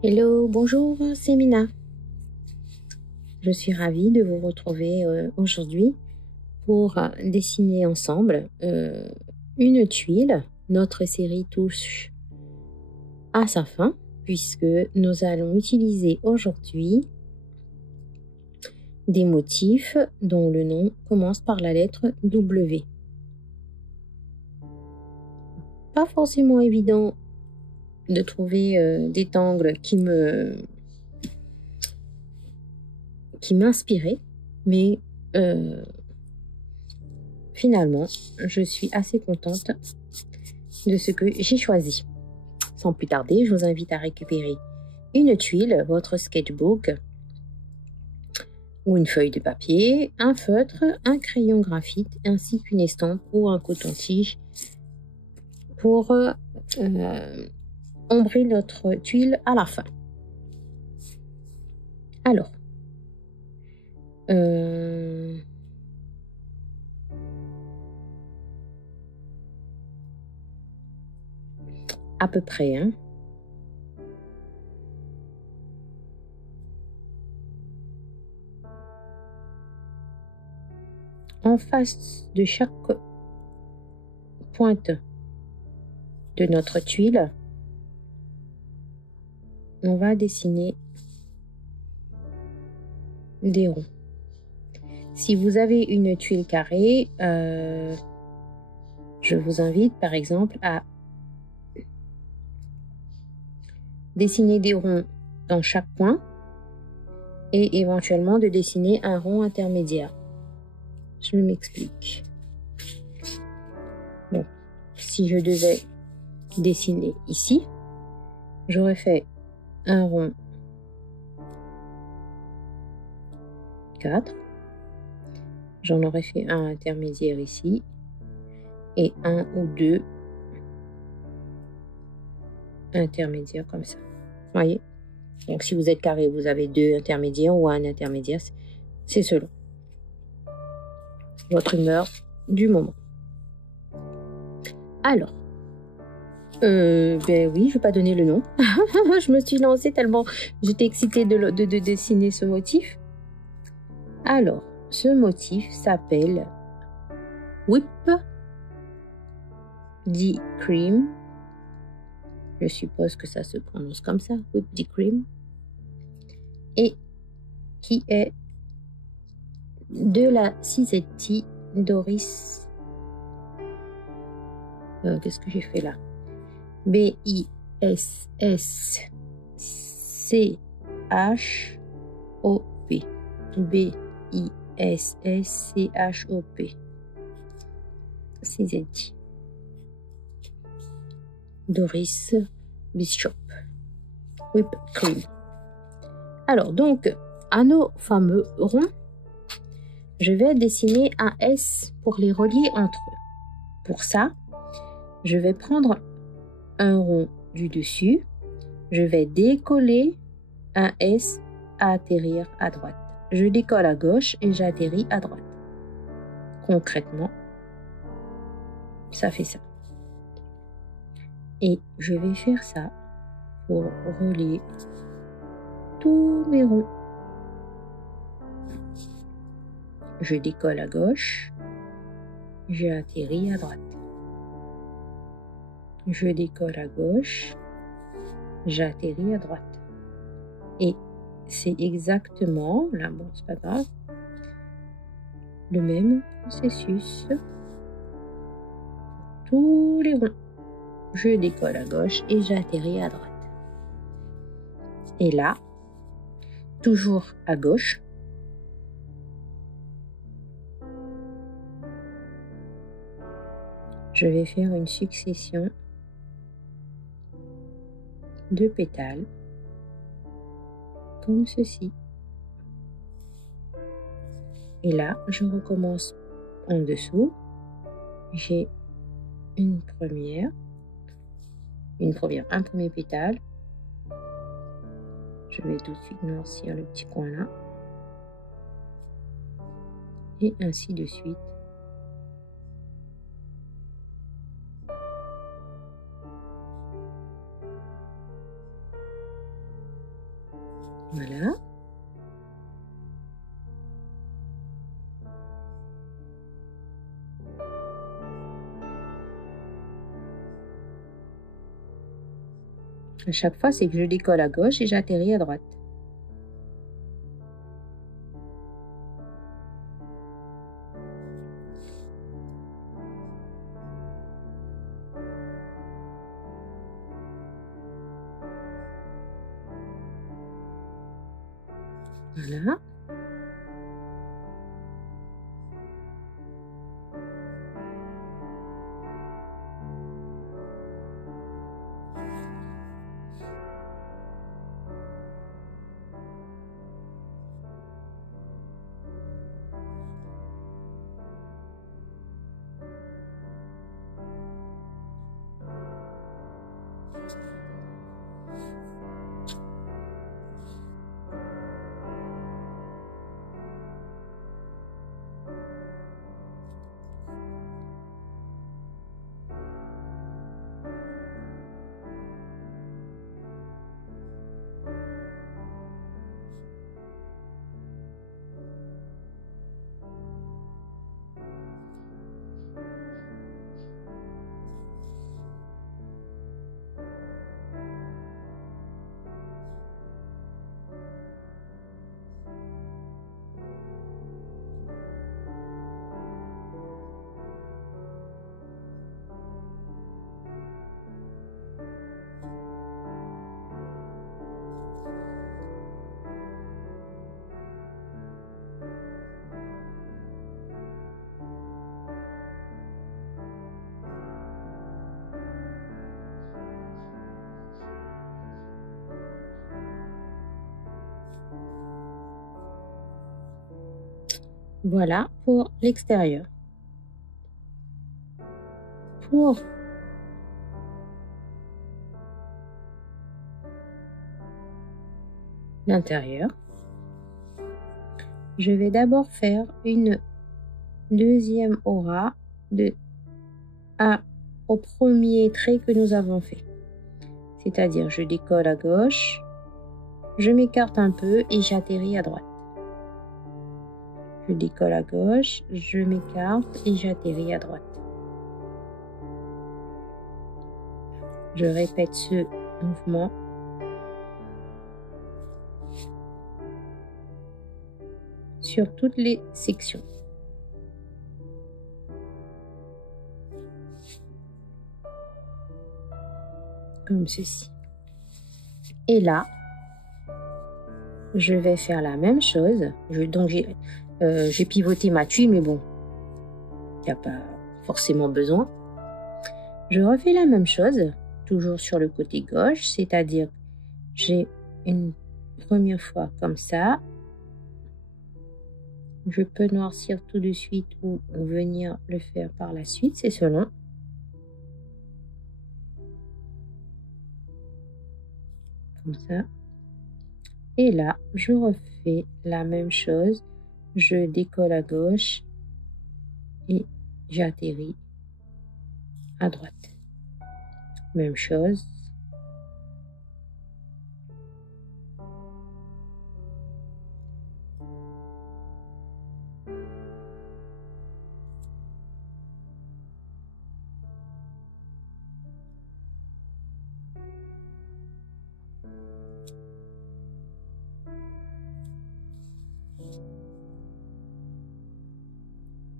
Hello, bonjour, c'est Mina. Je suis ravie de vous retrouver aujourd'hui pour dessiner ensemble une tuile. Notre série touche à sa fin puisque nous allons utiliser aujourd'hui des motifs dont le nom commence par la lettre W. Pas forcément évident de trouver des tangles qui m'inspiraient, mais finalement, je suis assez contente de ce que j'ai choisi. Sans plus tarder, je vous invite à récupérer une tuile, votre sketchbook ou une feuille de papier, un feutre, un crayon graphite ainsi qu'une estampe ou un coton-tige pour ombrer notre tuile à la fin. Alors, à peu près, hein. En face de chaque pointe de notre tuile, on va dessiner des ronds. Si vous avez une tuile carrée, je vous invite par exemple à dessiner des ronds dans chaque coin et éventuellement de dessiner un rond intermédiaire. Je m'explique. Bon, si je devais dessiner ici, j'aurais fait un rond 4, j'en aurais fait un intermédiaire ici et un ou deux intermédiaires comme ça. Voyez? Donc si vous êtes carré, vous avez deux intermédiaires ou un intermédiaire, c'est selon votre humeur du moment. Alors, ben oui, je vais pas donner le nom. Je me suis lancée tellement j'étais excitée de dessiner ce motif. Alors, ce motif s'appelle Whip the Cream. Je suppose que ça se prononce comme ça, Whip the Cream. Et qui est de la Cisetti Doris. Qu'est-ce que j'ai fait là? B-I-S-S-C-H-O-P. B-I-S-S-C-H-O-P. Cisetti Doris Bishop. Whip Cream. Alors, donc, à nos fameux ronds, je vais dessiner un S pour les relier entre eux. Pour ça, je vais prendre un rond du dessus, je vais décoller un S à atterrir à droite. Je décolle à gauche et j'atterris à droite. Concrètement, ça fait ça. Et je vais faire ça pour relier tous mes ronds. Je décolle à gauche, j'atterris à droite. Je décolle à gauche, j'atterris à droite. Et c'est exactement, là bon c'est pas grave, le même processus pour tous les ronds. Je décolle à gauche et j'atterris à droite. Et là, toujours à gauche, je vais faire une succession de pétales comme ceci. Et là, je recommence en dessous. J'ai un premier pétale. Je vais tout de suite noircir le petit coin là. Et ainsi de suite. Voilà. À chaque fois, c'est que je décolle à gauche et j'atterris à droite. Voilà. Voilà pour l'extérieur. Pour l'intérieur, je vais d'abord faire une deuxième aura au premier trait que nous avons fait. C'est-à-dire, je décolle à gauche, je m'écarte un peu et j'atterris à droite. Je décolle à gauche, je m'écarte et j'atterris à droite. Je répète ce mouvement. Sur toutes les sections. Comme ceci. Et là, je vais faire la même chose. Donc, j'ai pivoté ma tuile, mais bon, il n'y a pas forcément besoin. Je refais la même chose, toujours sur le côté gauche, c'est-à-dire, j'ai une première fois comme ça. Je peux noircir tout de suite ou venir le faire par la suite, c'est selon. Comme ça. Et là, je refais la même chose. Je décolle à gauche et j'atterris à droite. Même chose.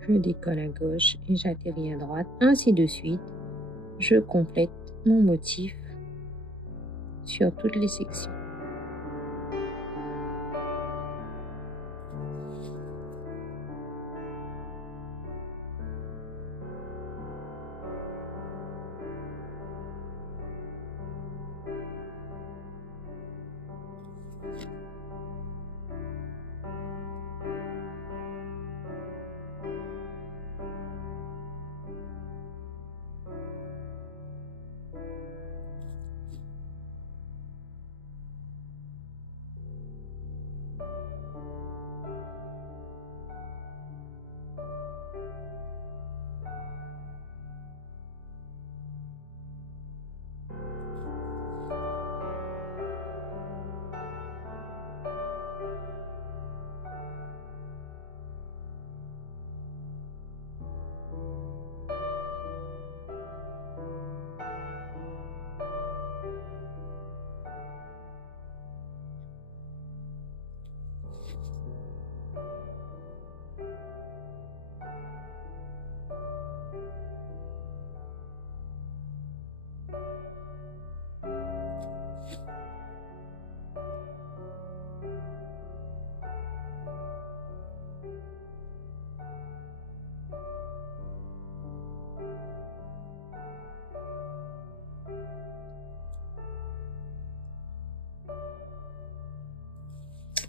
Je décolle à gauche et j'atterris à droite. Ainsi de suite, je complète mon motif sur toutes les sections.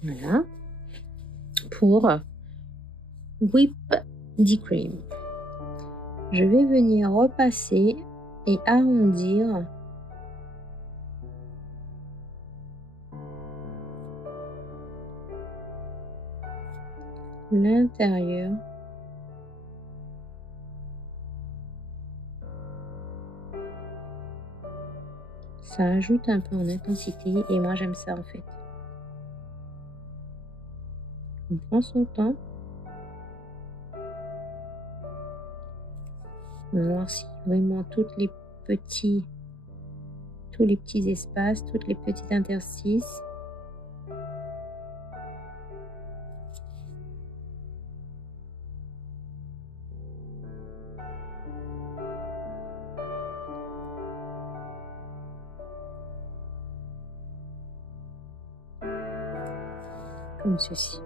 Voilà. Pour Whip the Cream, je vais venir repasser et arrondir l'intérieur ça ajoute un peu en intensité et moi j'aime ça en fait. On prend son temps, on noircit vraiment tous les petits espaces, toutes les petits interstices. Comme ceci.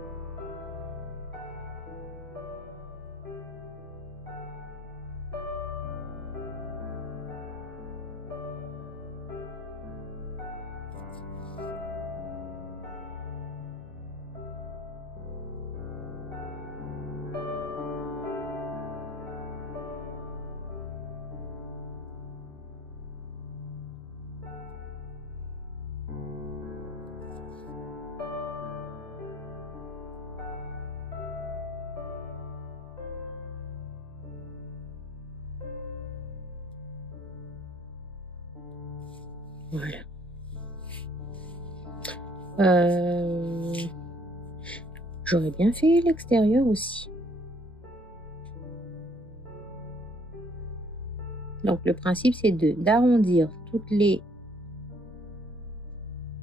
Voilà. J'aurais bien fait l'extérieur aussi. Donc le principe c'est d'arrondir toutes les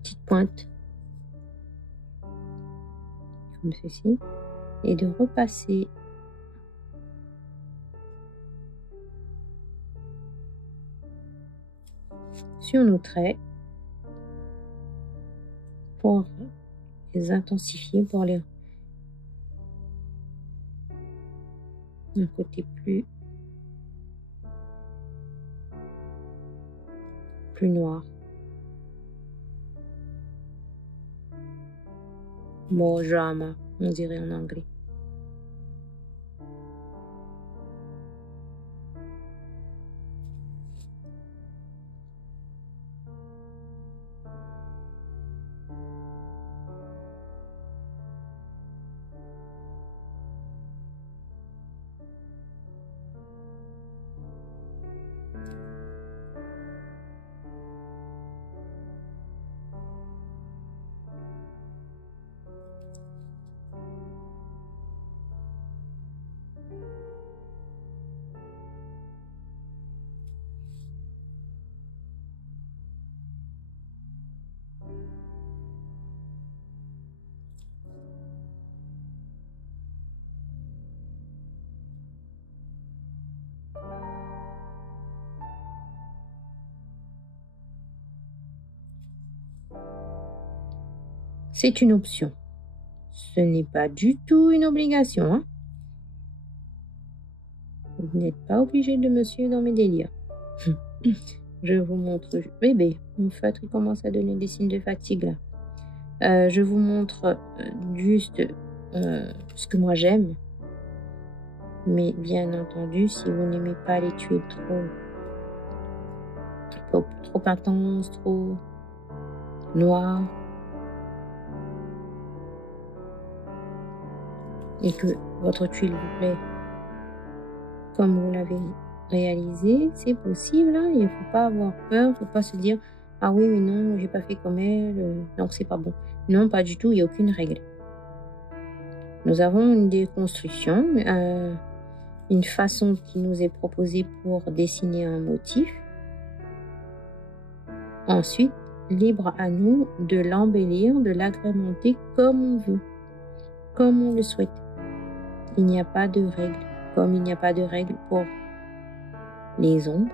petites pointes comme ceci et de repasser sur nos traits pour les intensifier, pour les un côté plus noir. Mojama, on dirait en anglais. C'est une option. Ce n'est pas du tout une obligation. Hein? Vous n'êtes pas obligé de me suivre dans mes délires. Je vous montre... Bébé, mon feutre il commence à donner des signes de fatigue là. Je vous montre juste ce que moi j'aime. Mais bien entendu, si vous n'aimez pas les tuiles trop intenses, trop noires, et que votre tuile vous plaît comme vous l'avez réalisé, c'est possible. Hein, il ne faut pas avoir peur, il ne faut pas se dire « Ah oui, mais non, j'ai pas fait comme elle, donc c'est pas bon. » Non, pas du tout, il n'y a aucune règle. Nous avons une déconstruction, une façon qui nous est proposée pour dessiner un motif. Ensuite, libre à nous de l'embellir, de l'agrémenter comme on veut, comme on le souhaite. Il n'y a pas de règle, comme il n'y a pas de règle pour les ombres,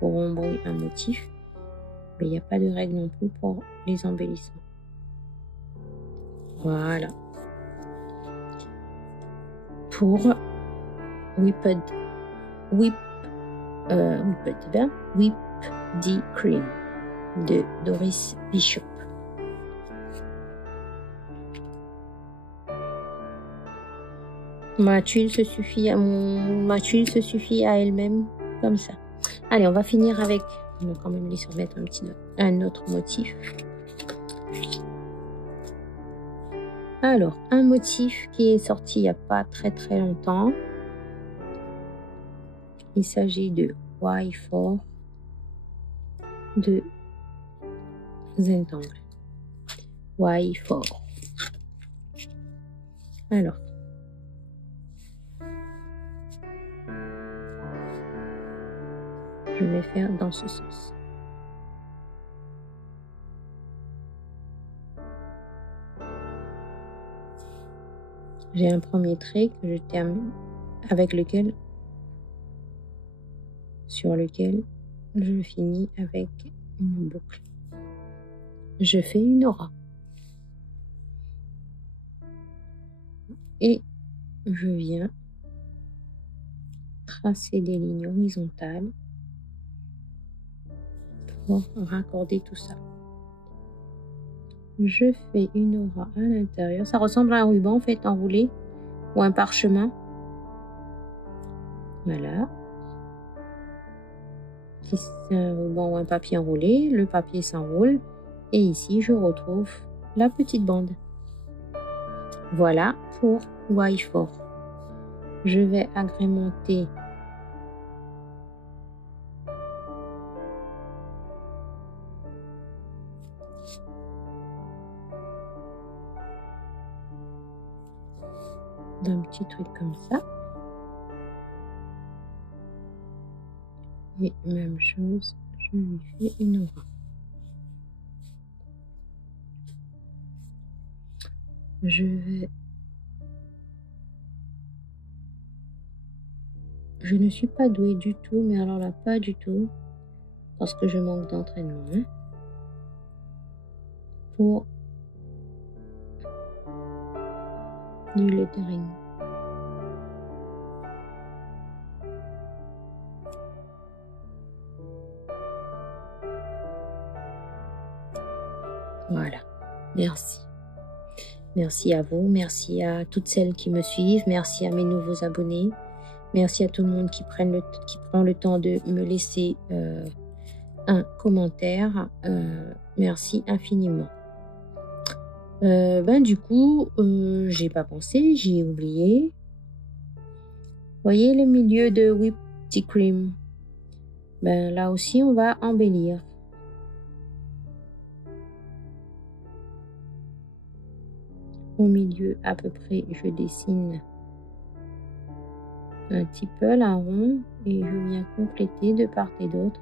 pour ombrer un motif, mais il n'y a pas de règle non plus pour les embellissements. Voilà. Pour Whip the Cream de Doris Bishop. Ma tuile se suffit à elle-même, comme ça. Allez, on va finir avec... On va quand même lui remettre un autre motif. Alors, un motif qui est sorti il n'y a pas très longtemps. Il s'agit de Y4 de Zentangle. Y4. Alors, je vais faire dans ce sens. J'ai un premier trait que je termine sur lequel je finis avec une boucle. Je fais une aura. Et je viens tracer des lignes horizontales pour raccorder tout ça. Je fais une aura à l'intérieur. Ça ressemble à un ruban en fait enroulé ou un parchemin. Voilà. C'est un ruban ou un papier enroulé. Le papier s'enroule. Et ici, je retrouve la petite bande. Voilà pour Y4. Je vais agrémenter d'un petit truc comme ça. Et même chose, je lui fais une aura. Je ne suis pas douée du tout, mais alors là, pas du tout, parce que je manque d'entraînement, hein, pour du lettering. Voilà, merci. Merci à vous, merci à toutes celles qui me suivent, merci à mes nouveaux abonnés, merci à tout le monde qui prend le temps de me laisser un commentaire. Merci infiniment. Du coup, j'ai pas pensé, j'ai oublié. Voyez le milieu de whipped cream. Là aussi, on va embellir. Au milieu, à peu près, je dessine un petit peu un rond et je viens compléter de part et d'autre.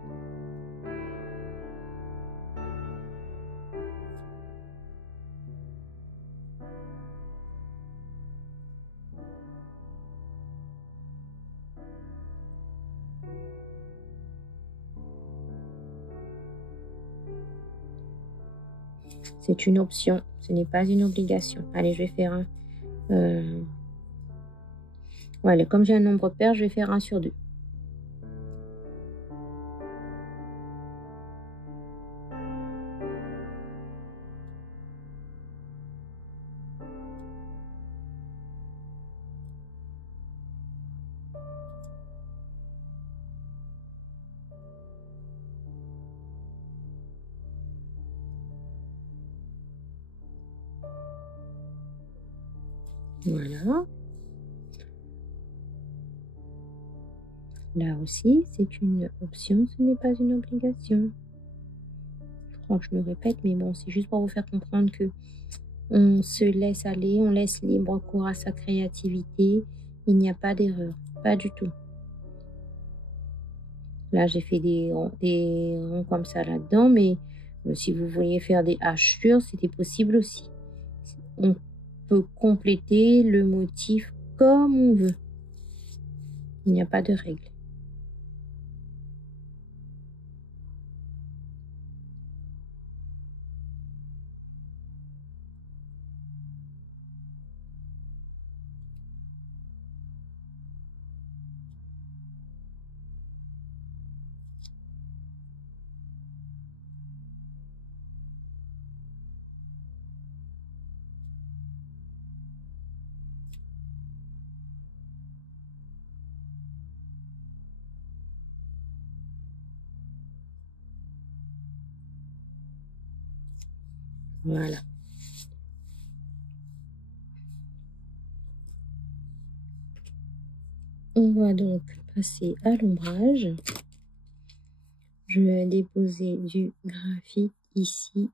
C'est une option, ce n'est pas une obligation. Allez, je vais faire un... Voilà, comme j'ai un nombre pair, je vais faire 1 sur 2. Voilà. Là aussi, c'est une option, ce n'est pas une obligation. Je crois que je me répète, mais bon, c'est juste pour vous faire comprendre que on se laisse aller, on laisse libre cours à sa créativité. Il n'y a pas d'erreur, pas du tout. Là, j'ai fait des ronds comme ça là-dedans, mais si vous voulez faire des hachures, c'était possible aussi. On peut compléter le motif comme on veut. Il n'y a pas de règle. Voilà. On va donc passer à l'ombrage. Je vais déposer du graphite ici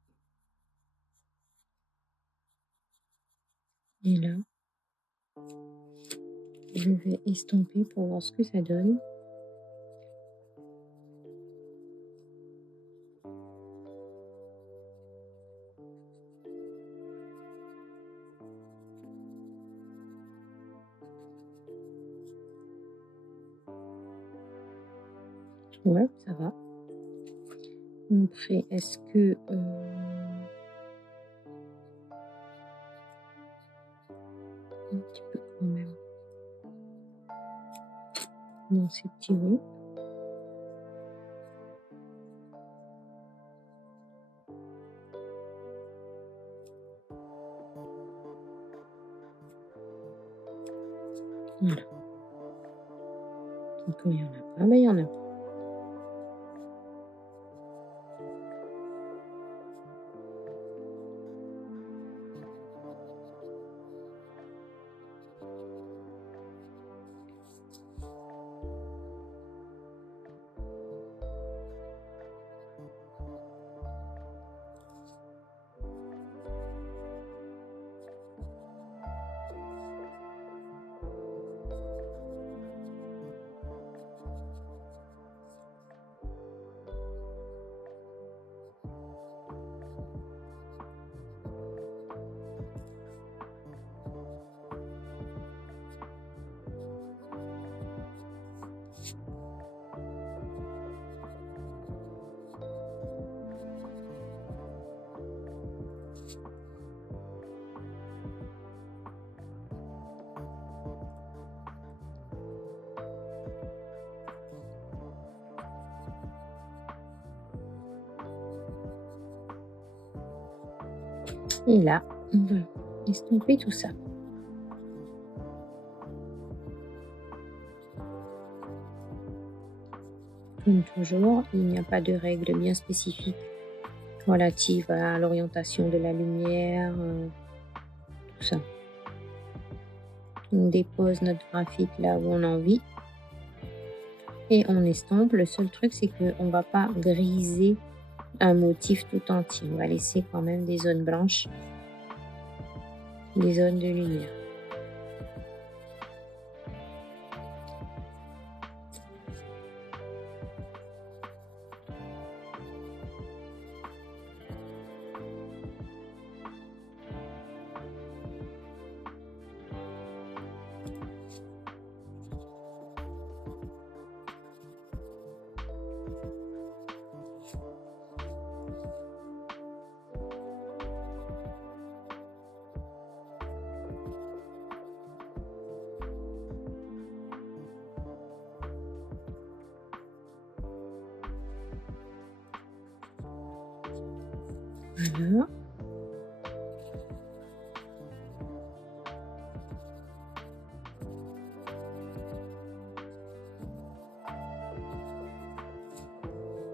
et là. Je vais estomper pour voir ce que ça donne. Ouais, ça va. Après, est-ce que... un petit peu quand même. Dans ces petits ronds. Voilà. Et quand il n'y en a pas, ben il y en a pas. Et là, on va estomper tout ça. Comme toujours, il n'y a pas de règle bien spécifique relative à l'orientation de la lumière, tout ça. On dépose notre graphite là où on a envie et on estompe. Le seul truc, c'est qu'on ne va pas griser un motif tout entier. On va laisser quand même des zones blanches, des zones de lumière. Voilà.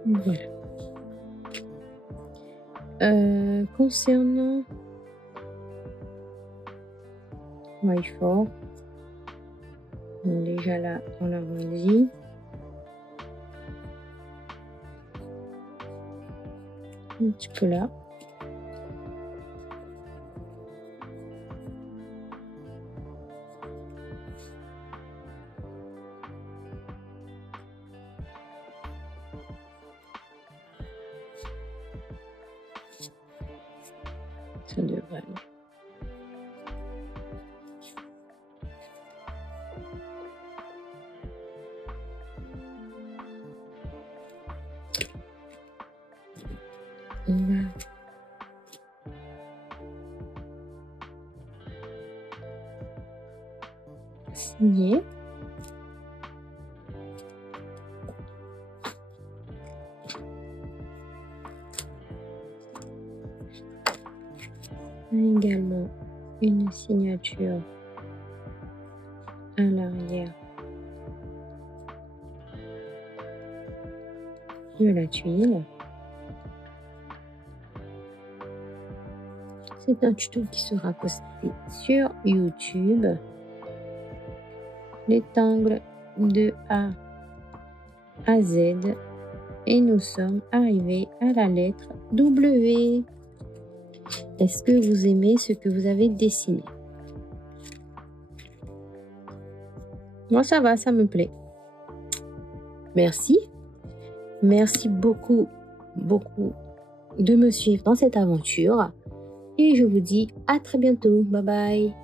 Voilà. Concernant Whitefort, bon, déjà là dans l'arrondi, un petit peu là. Ça devrait aller. On va signer. Également une signature à l'arrière de la tuile. C'est un tuto qui sera posté sur YouTube. Rectangle de A à Z. Et nous sommes arrivés à la lettre W. Est-ce que vous aimez ce que vous avez dessiné? Moi, ça va, ça me plaît. Merci. Merci beaucoup, beaucoup de me suivre dans cette aventure. Et je vous dis à très bientôt. Bye bye.